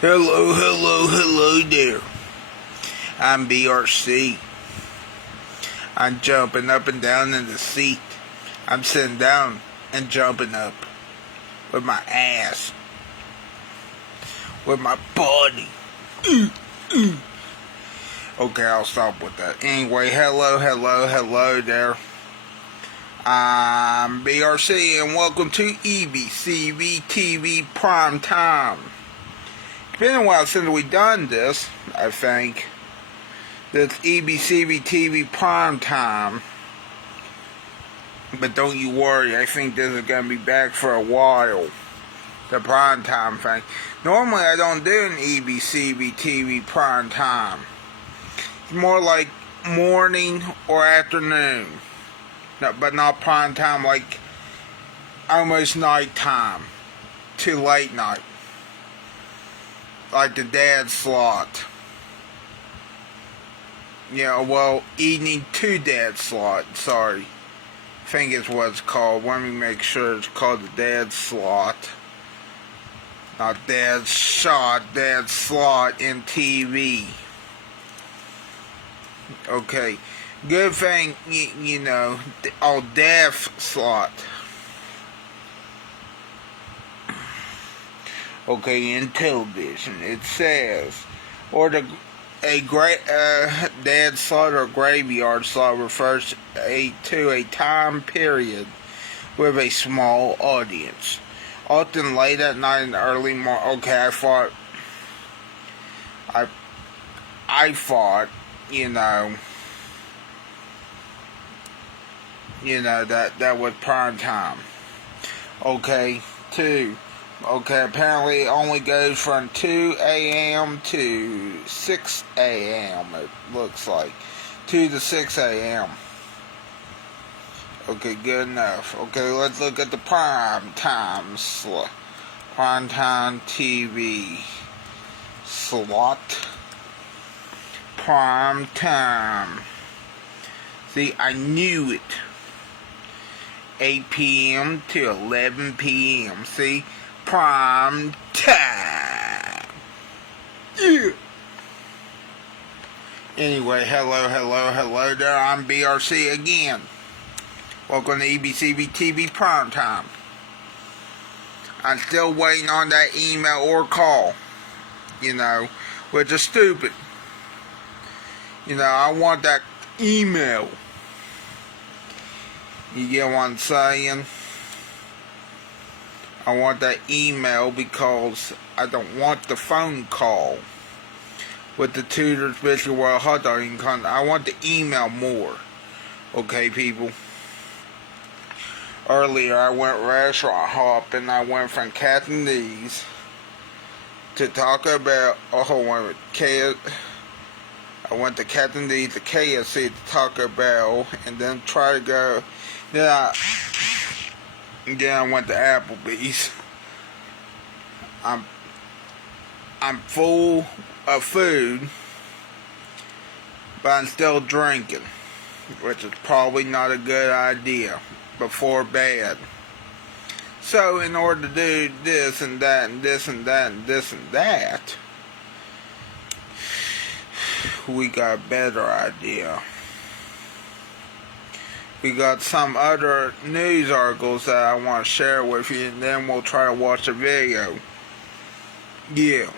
Hello, hello, hello there. I'm BRC. I'm jumping up and down in the seat. I'm sitting down and jumping up with my ass, with my body. Okay, I'll stop with that. Anyway, hello, hello, hello there. I'm BRC and welcome to ebcv TV Primetime. It's been a while since we've done this, I think. This ebcv TV Primetime. But don't you worry, I think this is going to be back for a while. The primetime thing. Normally I don't do an ebcv TV Primetime. It's more like morning or afternoon. No, but not prime time, like almost nighttime to late night. Like the dad slot. Yeah, well, evening to dad slot, sorry. I think is what it's called. Let me make sure it's called the dad slot. Not dad shot, dad slot in TV. Okay. Good thing, you know, deaf slot. Okay, in television, it says, or a great dead slot or graveyard slot refers to a time period with a small audience, often late at night and early morning. Okay, I thought, you know, that was prime time. Okay, 2. Okay, apparently it only goes from 2 a.m. to 6 a.m. it looks like. 2 to 6 a.m. Okay, good enough. Okay, let's look at the prime time slot. Prime time TV slot. Prime time. See, I knew it. 8 p.m. to 11 p.m. See? Prime time. Yeah. Anyway, hello there. I'm BRC again. Welcome to ebcv TV Primetime. I'm still waiting on that email or call. You know, which is stupid. You know, I want that email. You get what I'm saying? I want that email because I don't want the phone call with the Tudor's Biscuit World Hot Dog Eating Contest. I want the email more. Okay, people? Earlier, I went restaurant hopping. I went from Captain D's to Taco Bell. I went to Captain D's to KFC to Taco Bell, and then try to go. Then I went to Applebee's. I'm full of food, but I'm still drinking, which is probably not a good idea before bed. So in order to do this and that and this and that and this and that, we got a better idea. We got some other news articles that I want to share with you, and then we'll try to watch a video. Yeah.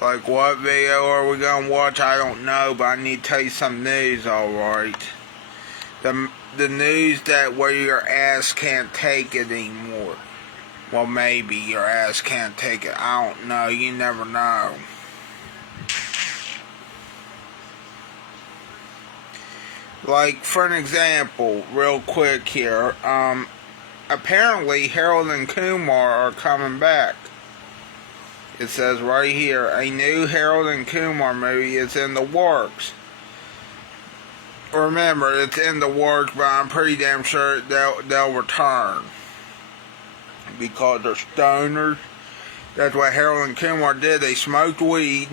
Like what video are we going to watch? I don't know, but I need to tell you some news, alright. The news that where your ass can't take it anymore. Well, maybe your ass can't take it. I don't know. You never know. Like, for an example, real quick here, apparently Harold and Kumar are coming back. It says right here, a new Harold and Kumar movie is in the works. Remember, it's in the works, but I'm pretty damn sure they'll return. Because they're stoners. That's what Harold and Kumar did. They smoked weed.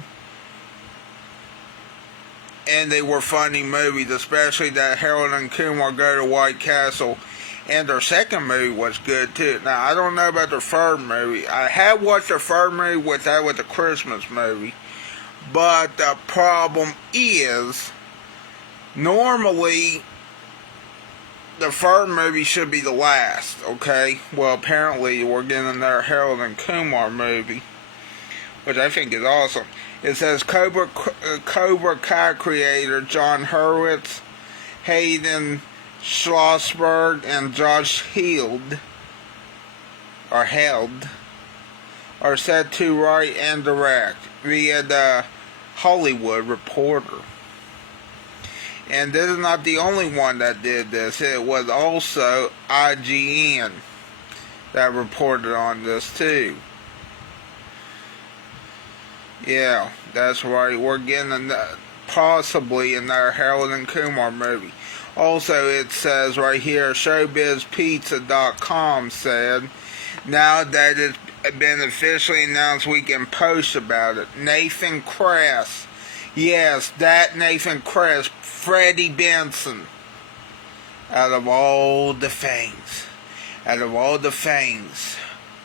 And they were funny movies, especially that Harold and Kumar go to White Castle And their second movie was good too. Now, I don't know about their third movie. I have watched their third movie with the Christmas movie. But the problem is, normally, the third movie should be the last, okay? Well, apparently, we're getting another Harold and Kumar movie, which I think is awesome. It says Cobra Kai creator John Hurwitz, Hayden Schlossberg, and Josh Held are set to write and direct via the Hollywood Reporter. And this is not the only one that did this. It was also IGN that reported on this too. Yeah, that's right. We're getting possibly another Harold and Kumar movie. Also, it says right here, ShowbizPizza.com said, now that it's been officially announced, we can post about it. Nathan Kress. Yes, that Nathan Kress. Freddie Benson. Out of all the things,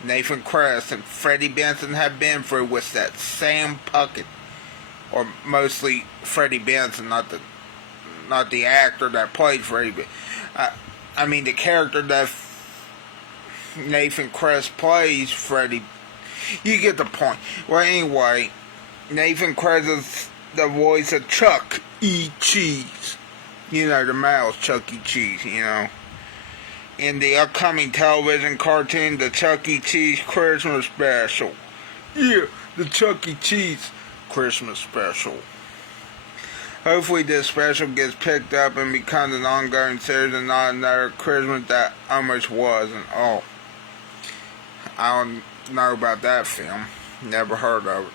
Nathan Kress and Freddie Benson have been through with that Sam Puckett. Or mostly Freddie Benson, not the actor that played Freddie. I mean the character that Nathan Kress plays, Freddie. You get the point. Well, anyway, Nathan Kress is the voice of Chuck E. Cheese. You know, the mouse, Chuck E. Cheese, you know. In the upcoming television cartoon, the Chuck E. Cheese Christmas Special. Yeah, the Chuck E. Cheese Christmas Special. Hopefully this special gets picked up and becomes an ongoing series and not another Christmas that almost was. And I don't know about that film. Never heard of it.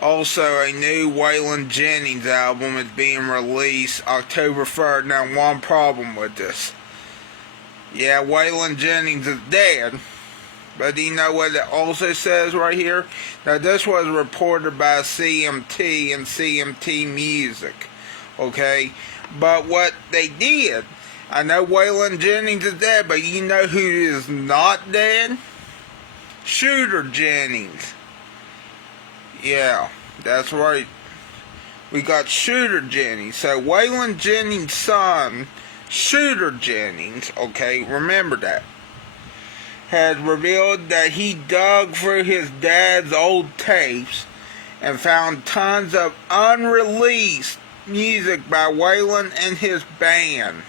Also, a new Waylon Jennings album is being released October 3rd. Now, one problem with this. Yeah, Waylon Jennings is dead. But do you know what it also says right here? Now, this was reported by CMT and CMT Music. Okay? But what they did, I know Waylon Jennings is dead, but you know who is not dead? Shooter Jennings. Yeah, that's right. We got Shooter Jennings. So, Waylon Jennings' son, Shooter Jennings, okay, remember that, has revealed that he dug through his dad's old tapes and found tons of unreleased music by Waylon and his band.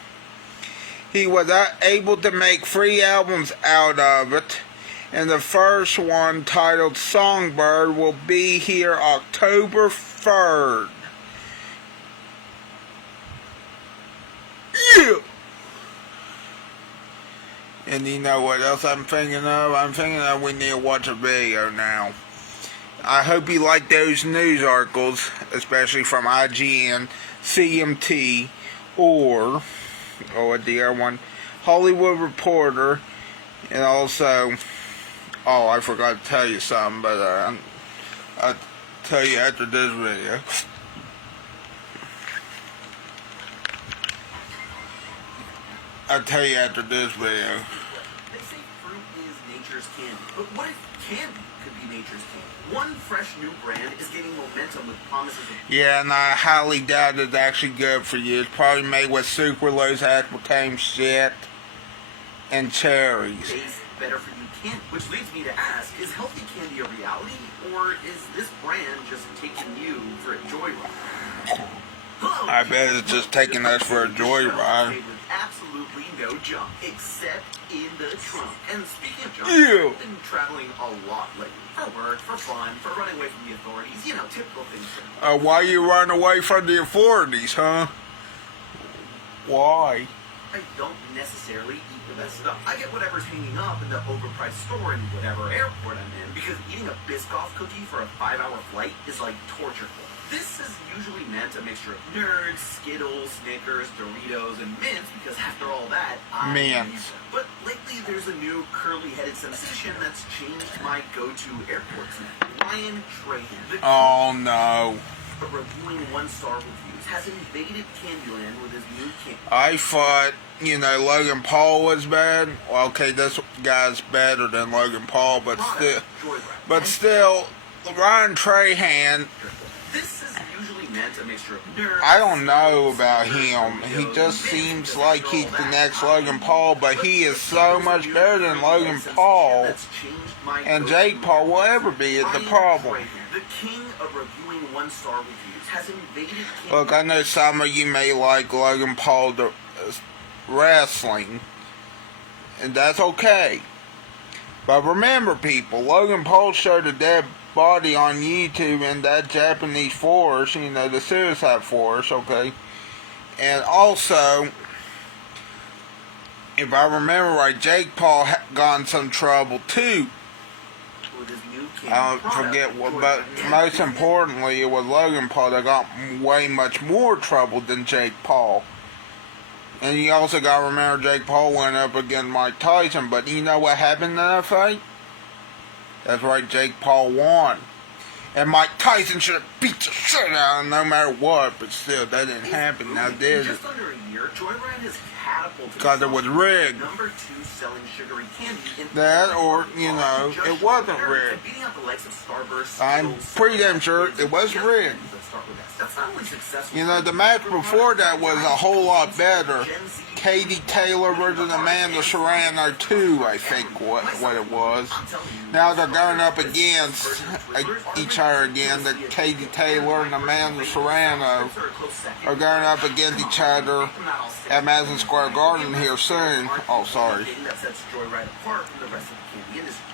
He was able to make 3 albums out of it, and the first one, titled Songbird, will be here October 3rd. Yeah! And you know what else I'm thinking of? I'm thinking that we need to watch a video now. I hope you like those news articles, especially from IGN, CMT, or the other one, Hollywood Reporter, and also, I forgot to tell you something, but I'll tell you after this video. I'll tell you after this video. They say fruit is nature's candy, but what if candy could be nature's candy? One fresh new brand is gaining momentum with promises of... Yeah, and I highly doubt it's actually good for you. It's probably made with sucralose, aspartame shit, and cherries. Tastes better for you candy, which leads me to ask, is healthy candy a reality, or is this brand just taking you for a joyride? Hello, I bet it's just taking us for a joyride. Absolutely no junk, except in the trunk. And speaking of junk, Yeah. I've been traveling a lot lately. For work, for fun, for running away from the authorities. You know, typical things. Why you run away from the authorities, huh? Why? I don't necessarily eat the best stuff. I get whatever's hanging up in the overpriced store in whatever airport I'm in, because eating a Biscoff cookie for a 5-hour flight is like torture for me. This is usually meant a mixture of Nerds, Skittles, Snickers, Doritos, and Mints, because after all that, I eat them. But lately there's a new curly-headed sensation that's changed my go-to airport snack. Lion Train. Oh no. of reviewing one-star reviews, has invaded Candyland with his new candy. I thought, Logan Paul was bad. Well, okay, this guy's better than Logan Paul, but still, Ryan Trahan. This is usually meant a mixture of nerds. I don't know about him. He just seems like he's the next Logan Paul, but he is so much better than Logan Paul. And Jake Paul will ever be is the problem. The king of reviewing one-star reviews has invaded. Look, I know some of you may like Logan Paul wrestling, and that's okay. But remember, people, Logan Paul showed a dead body on YouTube in that Japanese forest, the suicide forest, okay? And also, if I remember right, Jake Paul got in some trouble too. I forget what, but most importantly, it was Logan Paul that got way much more trouble than Jake Paul. And you also got to remember Jake Paul went up against Mike Tyson, but you know what happened in that fight? That's right, Jake Paul won. And Mike Tyson should have beat the shit out of him no matter what, but still, that didn't happen. Now, did it? Just under a year, Joyride has catapulted because it was rigged. Number 2 selling sugary candy in that, or, it wasn't rigged. I'm pretty damn sure it was rigged. The match before that was a whole lot better. Katie Taylor versus Amanda Serrano 2, I think what it was. Now they're going up against each other again. The Katie Taylor and Amanda Serrano are going up against each other at Madison Square Garden here soon. Oh, sorry.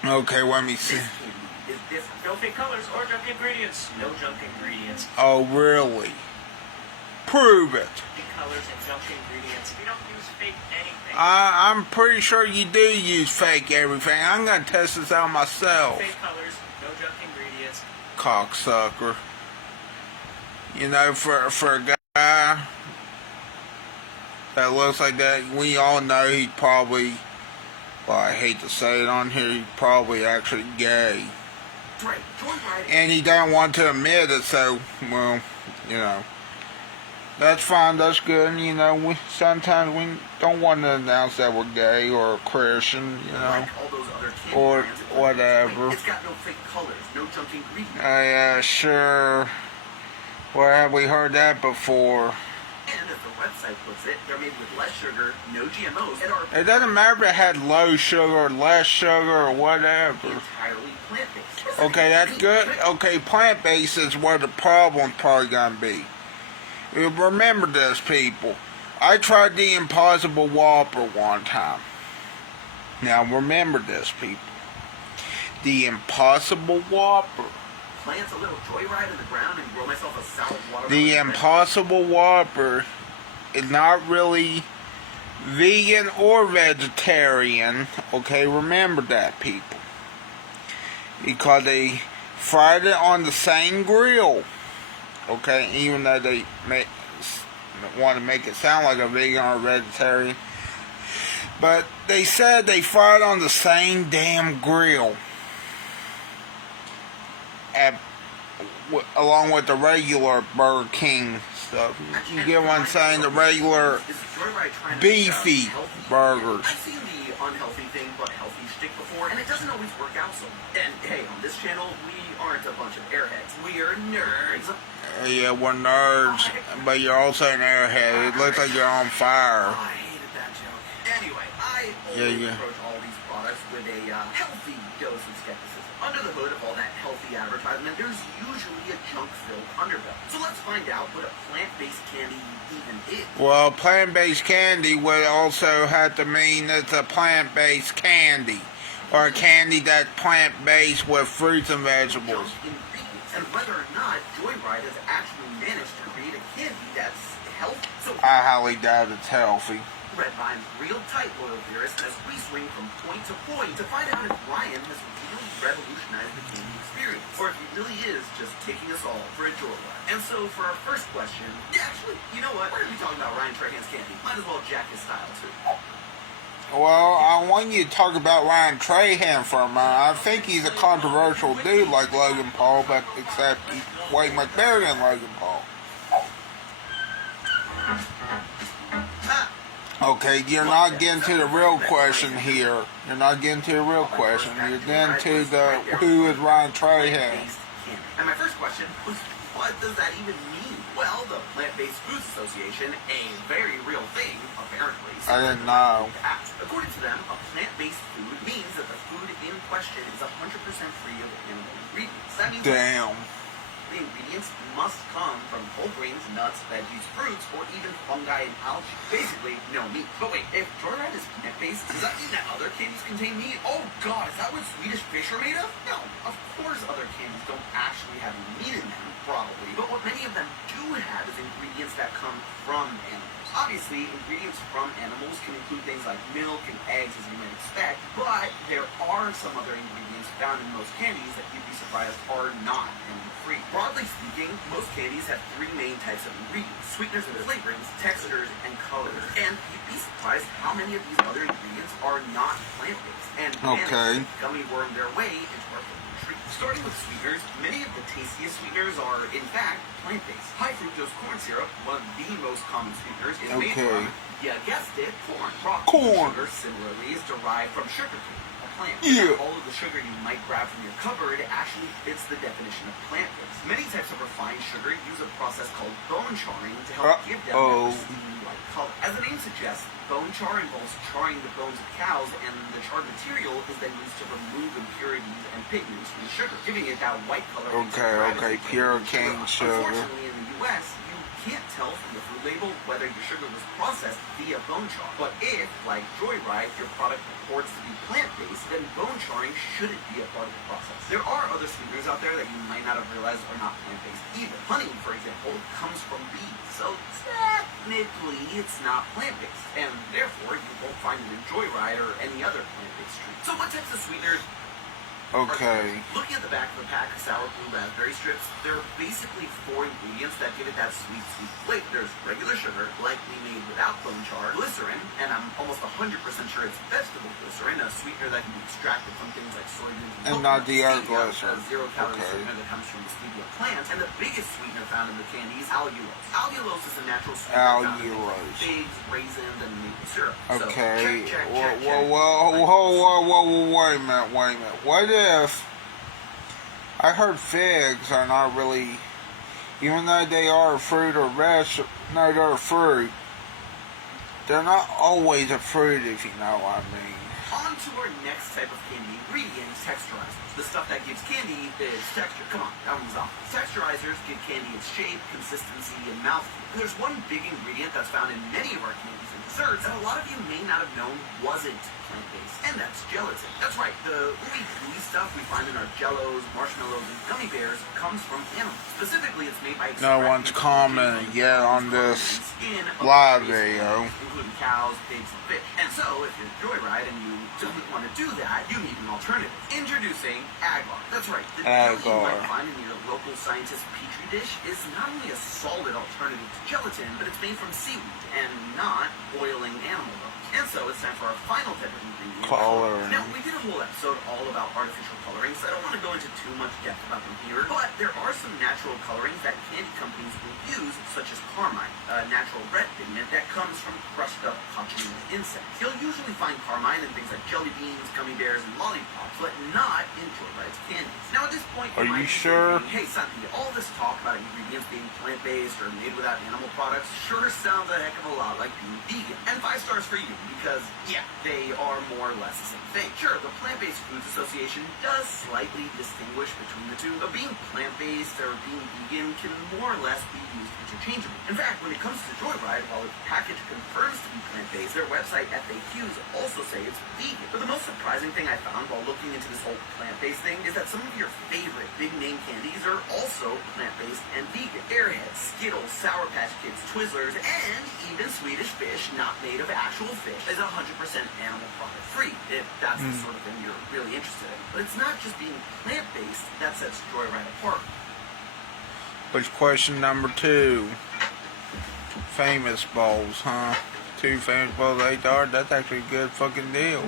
Okay, let me see. No fake colors or junk ingredients. No junk ingredients. Oh, really? Prove it. Fake colors and junk ingredients. We don't use fake anything. I'm pretty sure you do use fake everything. I'm going to test this out myself. Fake colors, no junk ingredients. Cocksucker. For a guy that looks like that, we all know he's probably, well, I hate to say it on here, he's probably actually gay. And he don't want to admit it, so, well, that's fine, that's good. Sometimes we don't want to announce that we're gay or Christian, or whatever. It's got no fake colors, no junk ingredients. Yeah, sure. Where have we heard that before? And as the website puts it, they're made with less sugar, no GMOs, and are it doesn't matter if it had low sugar or less sugar or whatever. Entirely plant-based. Okay, that's good. Okay, plant-based is where the problem's probably going to be. Remember this, people. I tried the Impossible Whopper one time. Now, remember this, people. The Impossible Whopper. Plant a little joyride in the ground and grow myself a salad watermelon. The Impossible Whopper is not really vegan or vegetarian. Okay, remember that, people. Because they fried it on the same grill. Okay, even though they want to make it sound like a vegan or vegetarian. But they said they fried on the same damn grill. Along with the regular Burger King stuff. You get what I'm saying? The regular beefy burgers. I've seen the unhealthy thing but healthy shtick before, and it doesn't always work out so. And hey, on this channel, we aren't a bunch of airheads. We are nerds. Yeah, we're nerds, but you're also an airhead. It looks like you're on fire. Oh, I hated that joke. Anyway, I always approach all these products with a healthy dose of skepticism. Under the hood of all that healthy advertisement, there's usually a junk-filled underbelly. So let's find out what a plant-based candy even is. Well, plant-based candy would also have to mean it's a plant-based candy. Or a candy that's plant-based with fruits and vegetables. And whether or not Joyride has actually managed to create a candy that's healthy. So I highly doubt it's healthy. Redvine's real tight loyal theorist as we swing from point to point to find out if Ryan has really revolutionized the candy experience, or if he really is just taking us all for a joyride. And so for our first question, actually, you know what? We're going to be talking about Ryan Trahan's candy. Might as well jack his style too. Well, I want you to talk about Ryan Trahan for a minute. I think he's a controversial dude like Logan Paul, but except he's way much better than Logan Paul. Okay, you're not getting to the real question here. You're not getting to the real question. You're getting to the who is Ryan Trahan. And my first question was, what does that even mean? Well, the Plant-Based Foods Association, a very real thing, apparently. I didn't know. According to them, a plant-based food means that the food in question is 100% free of animal ingredients. That means the ingredients must come from whole grains, nuts, veggies, fruits, or even fungi and algae. Basically, no meat. But wait, if joyride is plant-based, does that mean that other candies contain meat? Oh god, is that what Swedish fish are made of? No, of course other candies don't actually have meat in them, probably. But what many of them do have is ingredients that come from animals. Obviously, ingredients from animals can include things like milk and eggs, as you might expect, but there are some other ingredients found in most candies that you'd be surprised are not animal-free. Broadly speaking, most candies have three main types of ingredients: sweeteners and flavorings, textures, and colors. And you'd be surprised how many of these other ingredients are not plant-based, and gummy worm their way into our food. Starting with sweeteners, many of the tastiest sweeteners are, in fact, plant-based. High fructose corn syrup, one of the most common sweeteners, is made from, you guessed it, corn. Rock sugar, similarly, is derived from sugarcane, a plant. All of the sugar you might grab from your cupboard actually fits the definition of plant-based. Many types of refined sugar use a process called bone charring to help give them their pristine-like color. As the name suggests, bone char involves charring the bones of cows, and the charred material is then used to remove impurities and pigments from the sugar, giving it that white color. Pure cane sugar. Unfortunately, in the U.S., you can't tell from the food label whether your sugar was processed via bone char. But if, like Joyride, your product purports to be plant-based, then bone charring shouldn't be a part of the process. There are other sweeteners out there that you might not have realized are not plant-based either. Honey, for example, comes from bees, so technically it's not plant-based, and therefore you won't find it in Joyride or any other plant-based treat. So what types of sweeteners? Looking at the back of the pack of sour blue raspberry strips, there are basically 4 ingredients that give it that sweet, sweet flavor. There's regular sugar, likely made without bone char, glycerin, and I'm almost 100% sure it's vegetable glycerin, a sweetener that can be extracted from things like soybeans and not the glycerin. A zero-calorie sweetener that comes from the stevia plant, and the biggest sweetener found in the candy is allulose. Allulose is a natural sweetener found in figs, raisins, and maple syrup. So check. Wait a minute. What if I heard figs are not really, even though they are a fruit or vegetable, no, they're a fruit, they're not always a fruit, if you know what I mean. On to our next type of candy ingredient, texturizers. The stuff that gives candy is texture. Come on, that one was off. Texturizers give candy its shape, consistency, and mouthfeel. There's one big ingredient that's found in many of our candies and desserts that a lot of you may not have known wasn't plant-based, and that's gelatin. That's right, the ooey stuff we find in our jellos, marshmallows, and gummy bears comes from animals. Specifically, it's made by no one's commented yet on this live video, including cows, pigs, and fish. And so, if you're Joyride and you don't want to do that, you need an alternative. Introducing agar. That's right, the jelly you might find in your local scientist petri dish is not only a solid alternative to gelatin, but it's made from seaweed and not boiling animal bones. And so it's time for our final type of ingredient. Coloring. Now, we did a whole episode all about artificial colorings, so I don't want to go into too much depth about them here, but there are some natural colorings that candy companies will use, such as carmine, a natural red pigment that comes from crushed up cochineal insects. You'll usually find carmine in things like jelly beans, gummy bears, and lollipops, but not in Joyride's candies. Now, at this point, are you sure? Hey, Santi, all this talk about ingredients being plant-based or made without animal products sure sounds a heck of a lot like being vegan. And 5 stars for you, because, yeah, they are more or less the same thing. Sure, the Plant-Based Foods Association does slightly distinguish between the two, but being plant-based or being vegan can more or less be used interchangeably. In fact, when it comes to Joyride, while the package confirms to be plant-based, their website FAQs also say it's vegan. But the most surprising thing I found while looking into this whole plant-based thing is that some of your favorite big-name candies are also plant-based and vegan. Airheads, Skittles, Sour Patch Kids, Twizzlers, and even Swedish Fish, not made of actual fish, is 100% animal product free, if that's the sort of thing you're really interested in. But it's not just being plant-based that sets Joyride apart. Which question number 2? Famous bowls, huh? 2 famous balls at $8. That's actually a good fucking deal.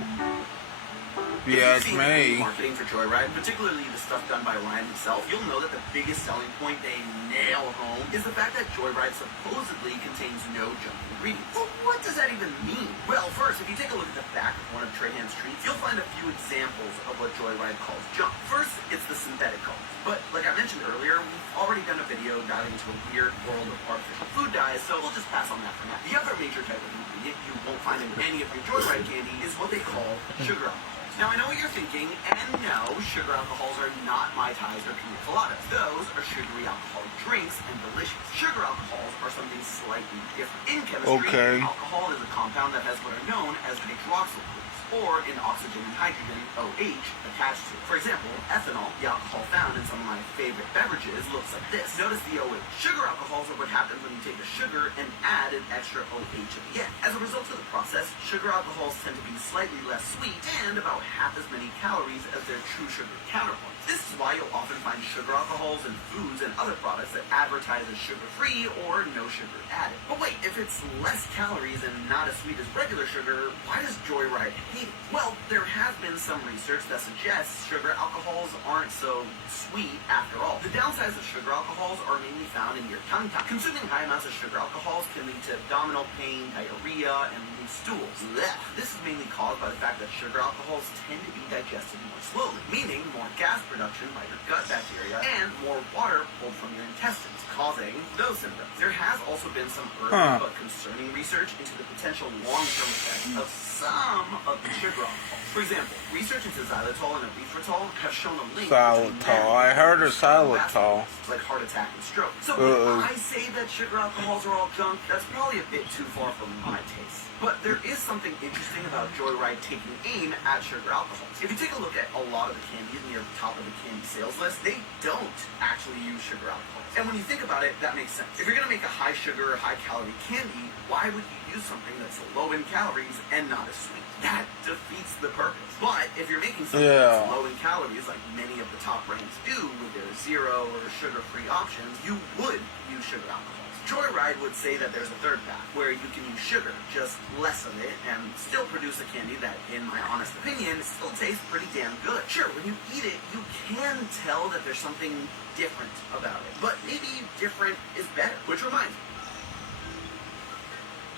If you ask If you've me. seen marketing for Joyride, particularly the stuff done by Ryan himself, you'll know that the biggest selling point they nail home is the fact that Joyride supposedly contains no junk ingredients. Well, what does that even mean? Well, first, if you take a look at the back of one of Trahan's treats, you'll find a few examples of what Joyride calls junk. First, it's the synthetic colors. But, like I mentioned earlier, we've already done a video diving into a weird world of artificial food dyes, so we'll just pass on that for now. The other major type of ingredient you won't find in any of your Joyride candy is what they call sugar alcohol. Now, I know what you're thinking, and no, sugar alcohols are not Mai Tais or pina coladas. Those are sugary alcoholic drinks and delicious. Sugar alcohols are something slightly different. In chemistry, alcohol is a compound that has what are known as hydroxyl groups, or in oxygen and hydrogen, OH, attached to it. For example, ethanol, the alcohol found in some of my favorite beverages, looks like this. Notice the OH. Sugar alcohols are what happens when you take a sugar and add an extra OH at the end. As a result of the process, sugar alcohols tend to be slightly less sweet and about half as many calories as their true sugar counterparts. This is why you'll often find sugar alcohols in foods and other products that advertise as sugar-free or no sugar added. But wait, if it's less calories and not as sweet as regular sugar, why does Joyride hate it? Well, there has been some research that suggests sugar alcohols aren't so sweet after all. The downsides of sugar alcohols are mainly found in your tongue time. Consuming high amounts of sugar alcohols can lead to abdominal pain, diarrhea, and loose stools. Blech. This is mainly caused by the fact that sugar alcohols tend to be digested more slowly, meaning more gas production by your gut bacteria and more water pulled from your intestines, causing those symptoms. There has also been some early but concerning research into the potential long-term effects of some of the sugar alcohols. For example, research into xylitol and erythritol have shown a link between them I heard of and cardiovascular xylitol. disease, like heart attack and stroke. So if I say that sugar alcohols are all junk, that's probably a bit too far from my taste. But there is something interesting about Joyride taking aim at sugar alcohols. If you take a look at a lot of the candies near the top of the candy sales list, they don't actually use sugar alcohols. And when you think about it, that makes sense. If you're going to make a high sugar or high calorie candy, why would you use something that's low in calories and not as sweet? That defeats the purpose. But if you're making something that's low in calories, like many of the top brands do with their zero or sugar-free options, you would use sugar alcohols. Joyride would say that there's a third path, where you can use sugar, just less of it, and still produce a candy that, in my honest opinion, still tastes pretty damn good. Sure, when you eat it, you can tell that there's something different about it. But maybe different is better. Which reminds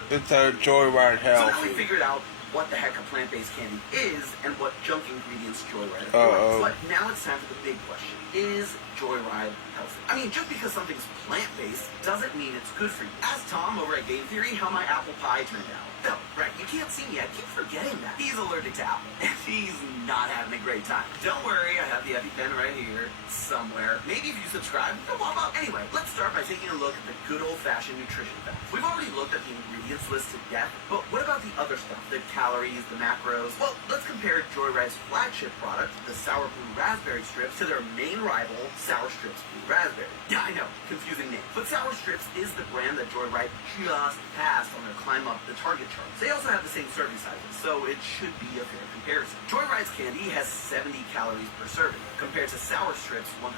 me. It's a Joyride So now we healthy. figured out what the heck a plant-based candy is and what junk ingredients Joyride avoids. But now it's time for the big question. Is Joyride healthy? I mean, just because something's plant-based doesn't mean it's good for you. Ask Tom over at Game Theory how my apple pie turned out. No, right, you can't see me. I keep forgetting that. He's allergic to apple, and he's not having a great time. Don't worry, I have the EpiPen right here, somewhere. Maybe if you subscribe, it'll pop up. Anyway, let's start by taking a look at the good old-fashioned nutrition facts. We've already looked at the ingredients list to death, but what about the other stuff? The calories, the macros? Well, let's compare Joyride's flagship product, the Sour Blue Raspberry Strips, to their main rival, Sour Strips Blue Raspberry. Yeah, I know, confusing name. But Sour Strips is the brand that Joyride just passed on their climb up the target charts. They also have the same serving sizes, so it should be a fair comparison. Joyride's candy has 70 calories per serving, compared to Sour Strips' 110.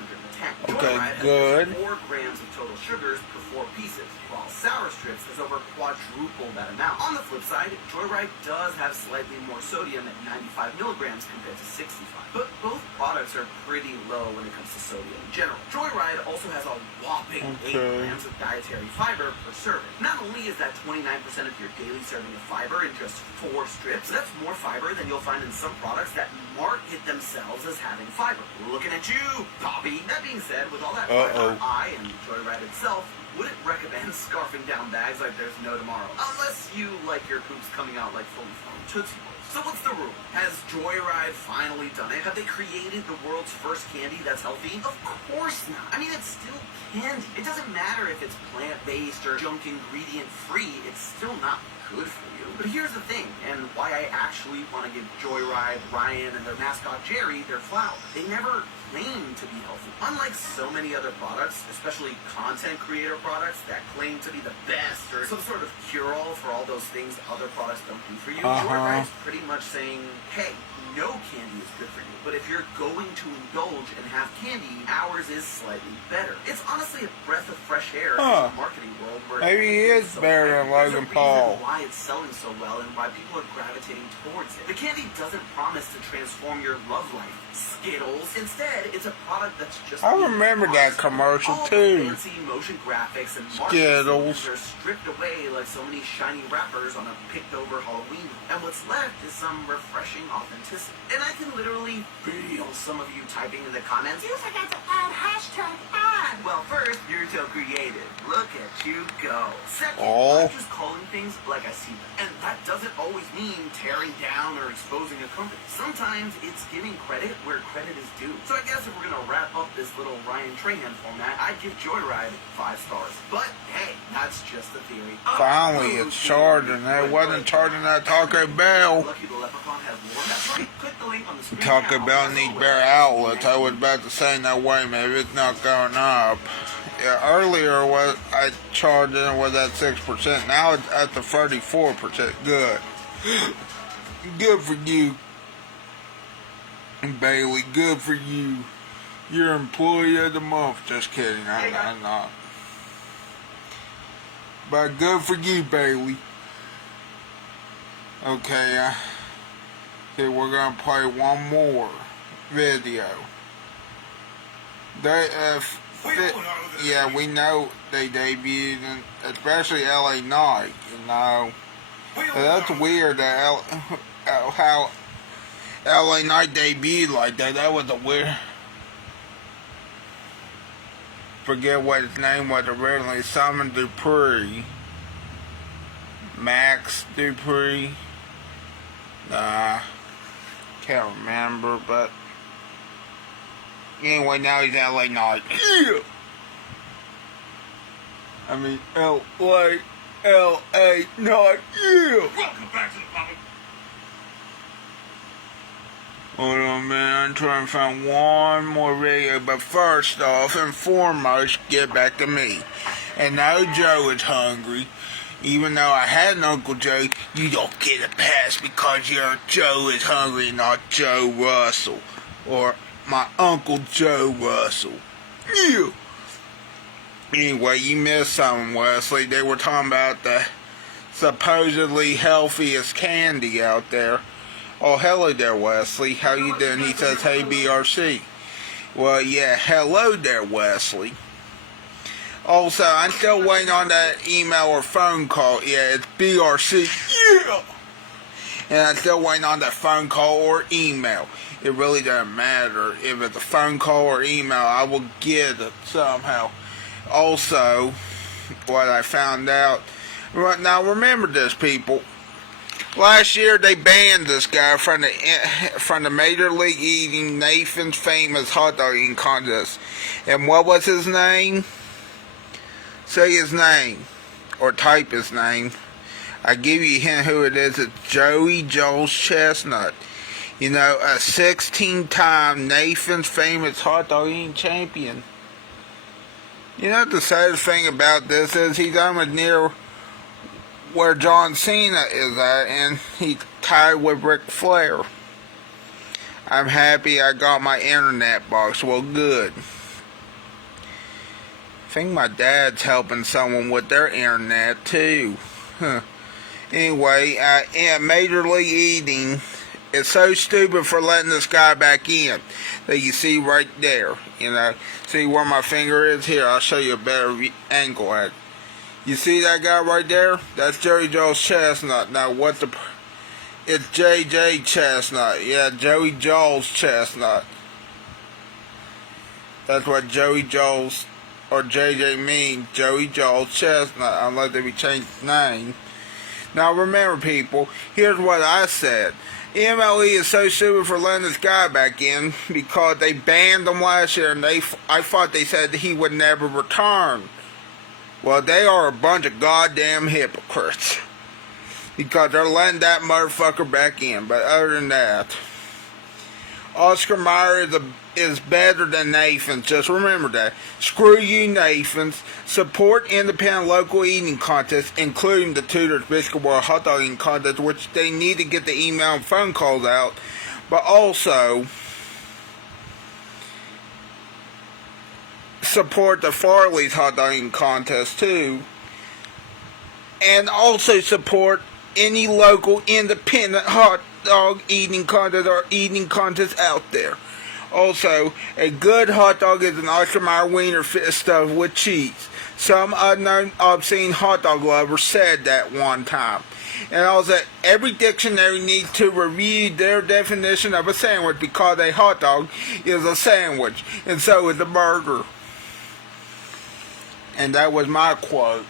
Joyride has 4 grams of total sugars per 4 pieces, while Sour Strips has over quadruple that amount. On the flip side, Joyride does have slightly more sodium at 95 milligrams compared to 65. But both products are pretty low when it comes to sodium in general. Joyride also has a whopping 8 grams of dietary fiber per serving. Not only is that 29% of your daily serving of fiber in just 4 strips, that's more fiber than you'll find in some products that market themselves as having fiber. Looking at you, Poppy. That being said, with all that fiber, I and Joyride itself wouldn't recommend scarfing down bags like there's no tomorrow. Unless you like your poops coming out like fully formed Tootsie Rolls. So what's the rule? Has Joyride finally done it? Have they created the world's first candy that's healthy? Of course not. I mean, it's still candy. It doesn't matter if it's plant-based or junk ingredient-free. It's still not good for you. But here's the thing, and why I actually want to give Joyride, Ryan, and their mascot Jerry their flowers. They never claim to be healthy. Unlike so many other products, especially content creator products that claim to be the best or some sort of cure-all for all those things other products don't do for you, Joyride's pretty much saying, hey, no candy is good for you, but if you're going to indulge and have candy, ours is slightly better. It's honestly a breath of fresh air in the marketing world where maybe he is so better than there's a Logan reason Paul. why it's selling so well and why people are gravitating towards it. The candy doesn't promise to transform your love life. Skittles. Instead, it's a product that's just... I remember that commercial too. Fancy motion graphics and Skittles are stripped away like so many shiny wrappers on a picked-over Halloween. And what's left is some refreshing authenticity. And I can literally feel some of you typing in the comments, "You forgot to add hashtag ad." Well, first, you're so creative. Look at you go. Second, I'm just calling things like I see them. And that doesn't always mean tearing down or exposing a company. Sometimes it's giving credit where credit is due. So I guess if we're gonna wrap up this little Ryan Trahan format, I'd give Joyride 5 stars. But hey, that's just a theory. Finally, it's charging. It wasn't charging that Taco Bell. Lucky the Leprechaun has more. That's right. Click the link on the screen. Taco Bell needs better outlets. I was about to say, no way, maybe it's not going up. Yeah, earlier I charged it was at 6%. Now it's at the 34%. Good. Good for you, Bailey. Good for you. You're employee of the month. Just kidding. I'm not. But good for you, Bailey. Okay. Okay, we're gonna play one more video. Yeah, we know they debuted, especially LA Knight. You know, that's weird that how LA Knight debuted like that. That was a weird. Forget what his name was originally. Simon Dupree. Max Dupree. Can't remember, but anyway, now he's LA Knight. Yeah! I mean, LA Knight. Yeah! Welcome back to the public. Hold on, man. I'm trying to find one more video, but first off and foremost, get back to me. And now Joe is hungry. Even though I had an Uncle Joe, you don't get a pass because your Joe is hungry, not Joe Russell. Or my Uncle Joe Russell. Yeah. Anyway, you missed something, Wesley. They were talking about the supposedly healthiest candy out there. Oh, hello there, Wesley. How you doing? He says, hey, BRC. Well, yeah, hello there, Wesley. Also, I'm still waiting on that email or phone call. Yeah, it's BRC. Yeah! And I'm still waiting on that phone call or email. It really doesn't matter if it's a phone call or email. I will get it somehow. Also, what I found out. Now, remember this, people. Last year, they banned this guy from the Major League Eating Nathan's famous hot dog eating contest. And what was his name? Say his name, or type his name. I give you a hint who it is. It's Joey Joel's Chestnut. You know, a 16-time Nathan's famous hot dog eating champion. You know what the saddest thing about this is? He's almost near where John Cena is at, and he's tied with Ric Flair. I'm happy I got my internet box. Well, good. I think my dad's helping someone with their internet too. Anyway, Major League Eating is so stupid for letting this guy back in that you see right there. You know, see where my finger is? Here, I'll show you a better angle at it. You see that guy right there? That's Joey Joel's Chestnut. Now, it's JJ Chestnut. Yeah, Joey Joel's Chestnut. That's what Joey Joel's or JJ means. Joey Joel's Chestnut, unless they changed his name. Now, remember, people, here's what I said. MLE is so stupid for letting this guy back in because they banned him last year, and I thought they said that he would never return. Well, they are a bunch of goddamn hypocrites because they're letting that motherfucker back in. But other than that, Oscar Mayer is better than Nathan's. Just remember that. Screw you, Nathan's. Support independent local eating contests, including the Tudor's Biscuit World Hot Dog Eating Contest, which they need to get the email and phone calls out but also support the Farley's hot dog eating contest too, and also support any local independent hot dog eating contest or eating contest out there. Also, a good hot dog is an Oscar wiener stuffed with cheese. Some unknown obscene hot dog lover said that one time. And also, every dictionary needs to review their definition of a sandwich because a hot dog is a sandwich, and so is a burger. And that was my quote.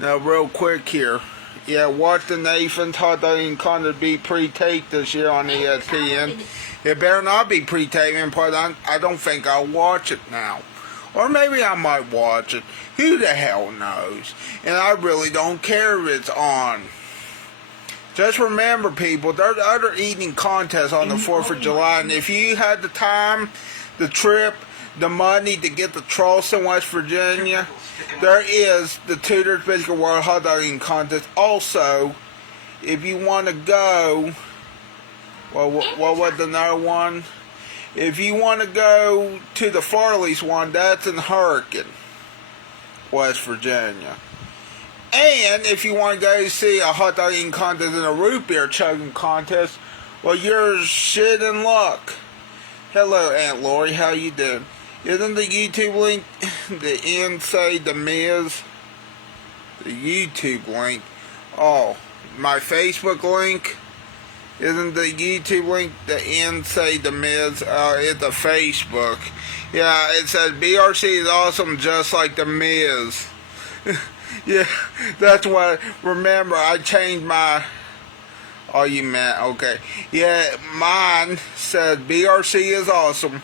Now, real quick here. Yeah, watch the Nathan's hot dog eating contest be pre-taped this year on ESPN. It better not be pre-taped, but I don't think I'll watch it now. Or maybe I might watch it. Who the hell knows? And I really don't care if it's on. Just remember, people, there's other eating contests on the 4th of July. And if you had the time, the trip, the money to get to Charleston, West Virginia, there is the Tudor's Biscuit World Hot Dog Eating Contest. Also, if you want to go, well, what was the no one? If you want to go to the Farley's one, that's in Hurricane, West Virginia. And if you want to go see a hot dog eating contest and a root beer chugging contest, well, you're shit in luck. Hello, Aunt Lori, how you doing? Isn't the YouTube link the end say the Miz? The YouTube link. Oh, my Facebook link. Isn't the YouTube link the end say the Miz? It's a Facebook. Yeah, it says BRC is awesome just like the Miz. Yeah, that's what. Remember, I changed my. Oh, you meant okay. Yeah, mine says BRC is awesome,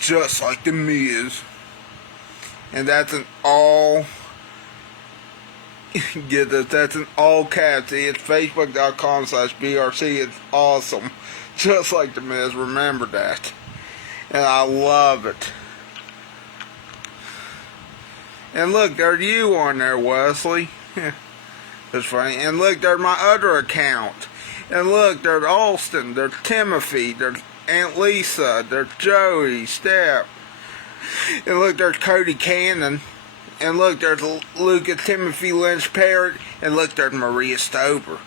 just like the Miz, and that's an all. Get this, that's an all caps. It's Facebook.com/BRC. It's awesome, just like the Miz. Remember that, and I love it. And look, there's you on there, Wesley. That's funny. And look, there's my other account. And look, there's Alston, there's Timothy, there's Aunt Lisa, there's Joey, Steph. And look, there's Cody Cannon. And look, there's Lucas Timothy Lynch Parrott. And look, there's Maria Stover.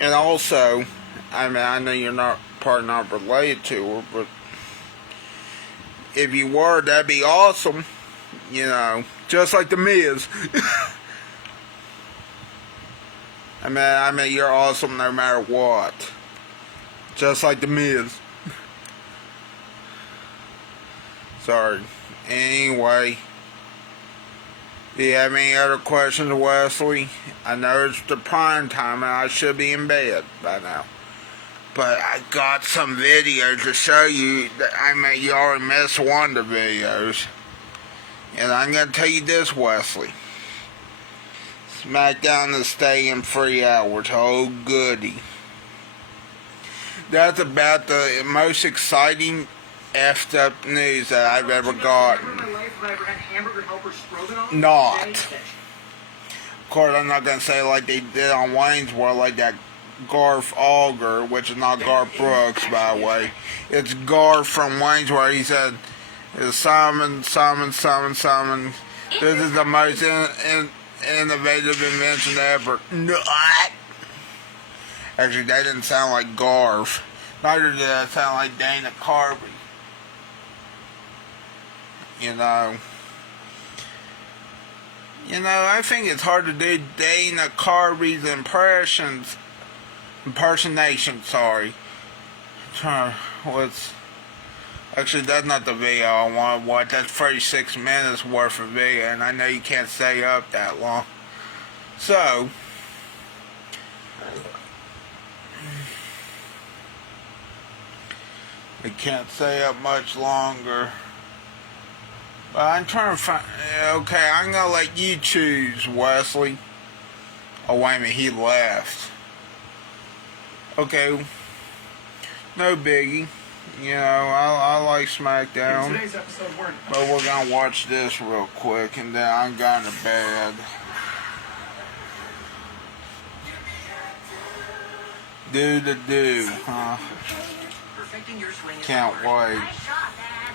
And also, I mean, I know you're not related to her, but if you were, that'd be awesome. You know, just like the Miz. I mean, you're awesome no matter what. Just like the Miz. Sorry. Anyway, do you have any other questions, Wesley? I know it's the prime time and I should be in bed by now. But I got some videos to show you that you already missed one of the videos. And I'm going to tell you this, Wesley. SmackDown is staying 3 hours. Oh, goody. That's about the most exciting effed up news that I've ever gotten. Not. Of course, I'm not going to say like they did on Wayne's World, like that Garth Auger, which is not Garth Brooks, by the way. It's Garth from Wayne's World. He said, Simon. This is the most innovative invention ever. Not. Actually, that didn't sound like Garth. Neither did that sound like Dana Carvey. You know, I think it's hard to do Dana Carvey's impersonation, sorry. Actually, that's not the video I want to watch. That's 36 minutes worth of video, and I know you can't stay up that long. So, I can't stay up much longer. But I'm trying to find. Okay, I'm gonna let you choose, Wesley. Oh, wait a minute, he left. Okay, no biggie. You know, I like SmackDown. Today's episode, but we're gonna watch this real quick, and then I'm going to bed. Do the do, huh? Perfecting your swing is Can't hard. wait. Nice shot, Dad.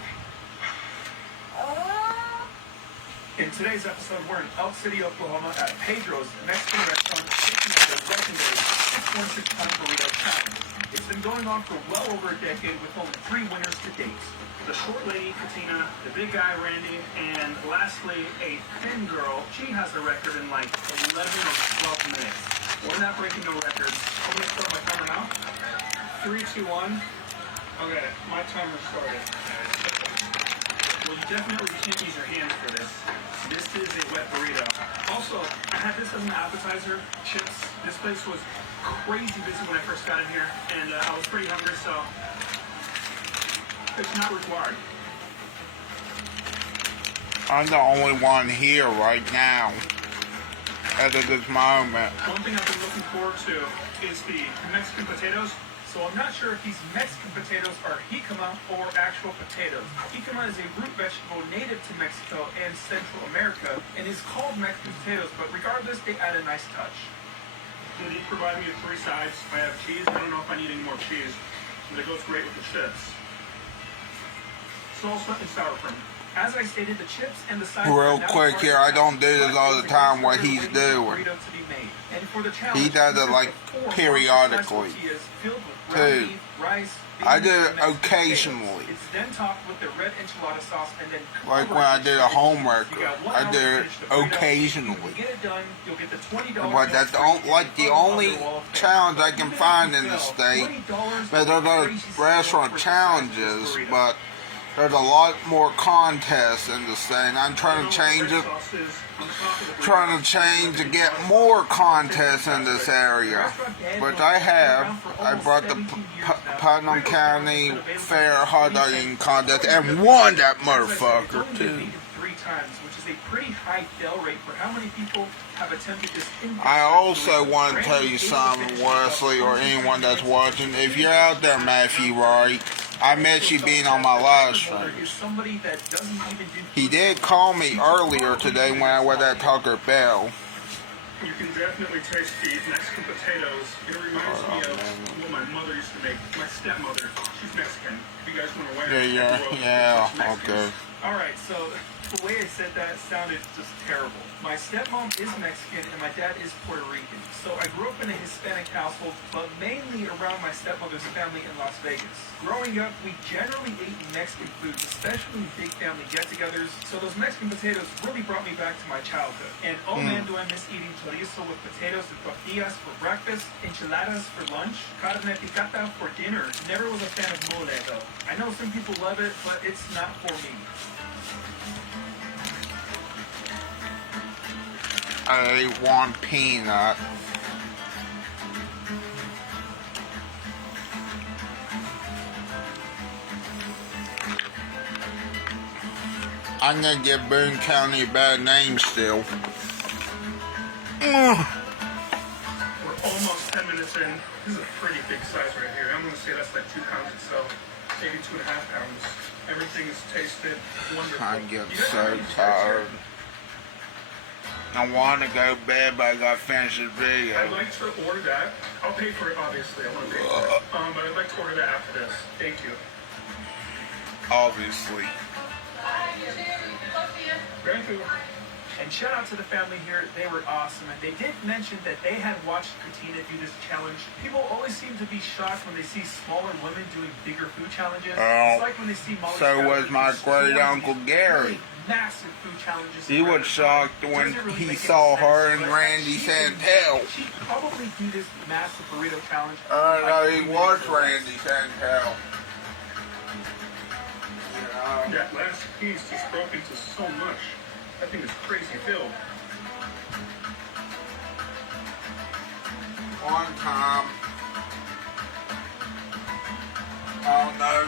In today's episode, we're in Elk City, Oklahoma at Pedro's Mexican restaurant, taking up the legendary 616-pound burrito challenge. It's been going on for well over a decade with only 3 winners to date. The short lady, Katina, the big guy, Randy, and lastly, a thin girl. She has a record in like 11 or 12 minutes. We're not breaking no records. I'm going to start my timer now. 3, 2, 1. Okay, my timer started. Well, you definitely can't use your hands for this. This is a wet burrito. Also, I had this as an appetizer, chips. This place was crazy busy when I first got in here, and I was pretty hungry, so it's not required. I'm the only one here right now at this moment. One thing I've been looking forward to is the Mexican potatoes. So I'm not sure if these Mexican potatoes are jicama or actual potatoes. Jicama is a root vegetable native to Mexico and Central America and is called Mexican potatoes, but regardless, they add a nice touch. So they provide me with 3 sides. I have cheese. I don't know if I need any more cheese, but it goes great with the chips. Salsa and sour cream. As I stated, the chips and the sides Real quick here, I don't do this all the time, what he's doing. He does it like periodically, too. I do it occasionally. It's then topped with the red enchilada sauce and then Like when I did a home record, I do it occasionally. But that's the only challenge I can find in the state. But there's other restaurant challenges, but there's a lot more contests in the state. And I'm trying to change it. To get more contests in this area, which I have. I brought the Putnam County Fair hot dogging contest and won that motherfucker too. I also want to tell you something, Wesley, or anyone that's watching. If you're out there, Matthew Wright, I met you being on my live stream. He did call me earlier today when I was at Tucker Bell. You can definitely taste the Mexican potatoes. It reminds me of what my mother used to make. My stepmother, she's Mexican. If you guys want to wear it. Yeah, okay. Alright, so the way I said that sounded just terrible. My stepmom is Mexican and my dad is Puerto Rican. So I grew up in a Hispanic household, but mainly around my stepmother's family in Las Vegas. Growing up, we generally ate Mexican food, especially big family get-togethers. So those Mexican potatoes really brought me back to my childhood. And oh man, do I miss eating chorizo with potatoes and tortillas for breakfast, enchiladas for lunch, carne picada for dinner. Never was a fan of mole though. I know some people love it, but it's not for me. I ate 1 peanut. I'm gonna give Boone County a bad name still. We're almost 10 minutes in. This is a pretty big size right here. I'm gonna say that's like 2 pounds itself, maybe 2.5 pounds. Everything is tasted wonderful. I'm getting so tired. I want to go to bed, but I got to finish this video. I'd like to order that. I'll pay for it, obviously. I want to pay for it. But I'd like to order that after this. Thank you. Obviously. Thank you. And shout out to the family here. They were awesome. And they did mention that they had watched Katina do this challenge. People always seem to be shocked when they see smaller women doing bigger food challenges. It's like when they see Molly so was my great uncle Gary. Massive food challenges. He was shocked when he saw her and Randy Santel. She probably do this massive burrito challenge. No, he was Randy Santel. That last piece just broke into so much. That thing is crazy filled. One time, oh no,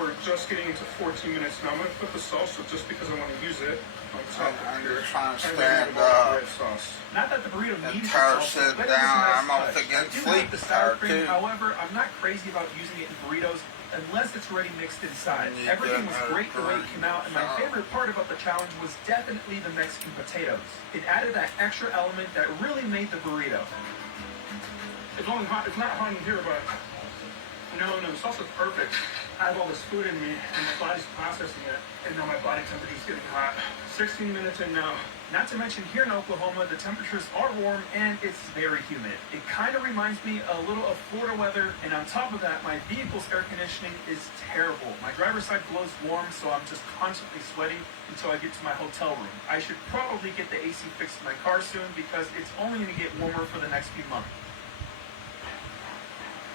we're just getting into 14 minutes now. I'm going to put the salsa just because I want to use it on top. I'm just trying to stand up. Not that the burrito needs Tara salsa, sit but down. nice I'm almost touch. against I do sleep like the sour too. cream. However, I'm not crazy about using it in burritos unless it's already mixed inside. Everything was great the way it came out, and my favorite part about the challenge was definitely the Mexican potatoes. It added that extra element that really made the burrito. It's only hot. It's not hot in here, but no, the sauce is perfect. I have all this food in me, and my body's processing it, and now my body temperature is getting hot. 16 minutes in now. Not to mention here in Oklahoma, the temperatures are warm and it's very humid. It kind of reminds me a little of Florida weather, and on top of that, my vehicle's air conditioning is terrible. My driver's side blows warm, so I'm just constantly sweating until I get to my hotel room. I should probably get the AC fixed in my car soon because it's only going to get warmer for the next few months.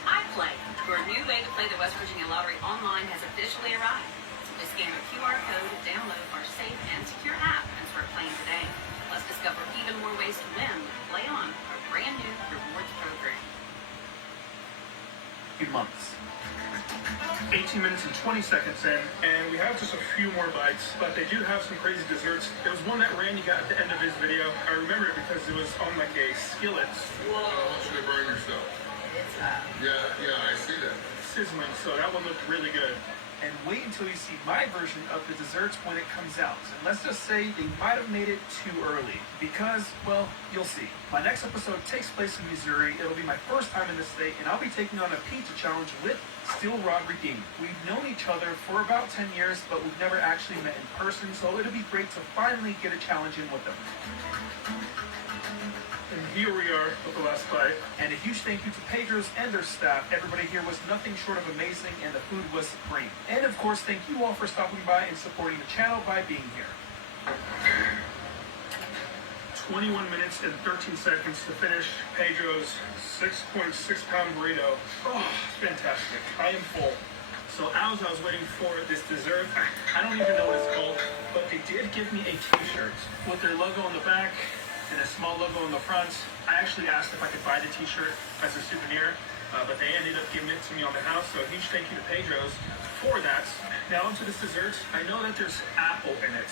iPlay, your new way to play the West Virginia Lottery online has officially arrived. Simply scan the QR code to download our safe and secure app and start playing today. Let's discover even more ways to win with Play On, our brand new rewards program. Few months. 18 minutes and 20 seconds in, and we have just a few more bites, but they do have some crazy desserts. There was one that Randy got at the end of his video. I remember it because it was on like a skillet. Whoa. I want you to burn yourself. Yeah, I see that. Sizzling, so that one looked really good. And wait until you see my version of the desserts when it comes out. And let's just say they might have made it too early. Because, well, you'll see. My next episode takes place in Missouri. It'll be my first time in the state, and I'll be taking on a pizza challenge with Steel Rod Redeemed. We've known each other for about 10 years, but we've never actually met in person, so it'll be great to finally get a challenge in with them. And here we are with the last bite. And a huge thank you to Pedro's and their staff. Everybody here was nothing short of amazing, and the food was supreme. And of course, thank you all for stopping by and supporting the channel by being here. 21 minutes and 13 seconds to finish Pedro's 6.6-pound burrito. Oh, fantastic. I am full. So as I was waiting for this dessert, I don't even know what it's called, but they did give me a t-shirt with their logo on the back and a small logo on the front. I actually asked if I could buy the t-shirt as a souvenir, but they ended up giving it to me on the house, so a huge thank you to Pedro's for that. Now onto this dessert. I know that there's apple in it.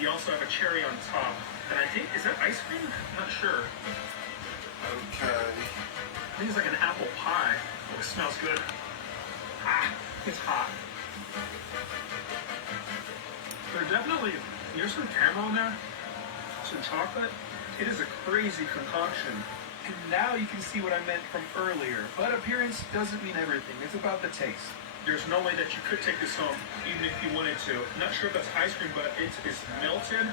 You also have a cherry on top, and I think, is that ice cream? I'm not sure. Okay. I think it's like an apple pie. Oh, it smells good. It's hot. There's some caramel in there, some chocolate. It is a crazy concoction. And now you can see what I meant from earlier. But appearance doesn't mean everything. It's about the taste. There's no way that you could take this home, even if you wanted to. I'm not sure if that's ice cream, but it is melted.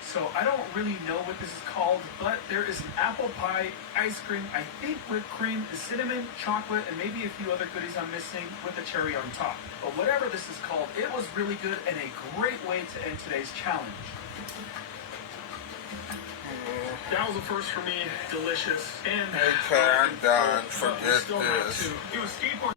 So I don't really know what this is called, but there is an apple pie ice cream, I think whipped cream, cinnamon, chocolate, and maybe a few other goodies I'm missing with the cherry on top. But whatever this is called, it was really good and a great way to end today's challenge. That was a first for me, delicious, and Okay, I'm done. Forget still have this. to do a skateboard.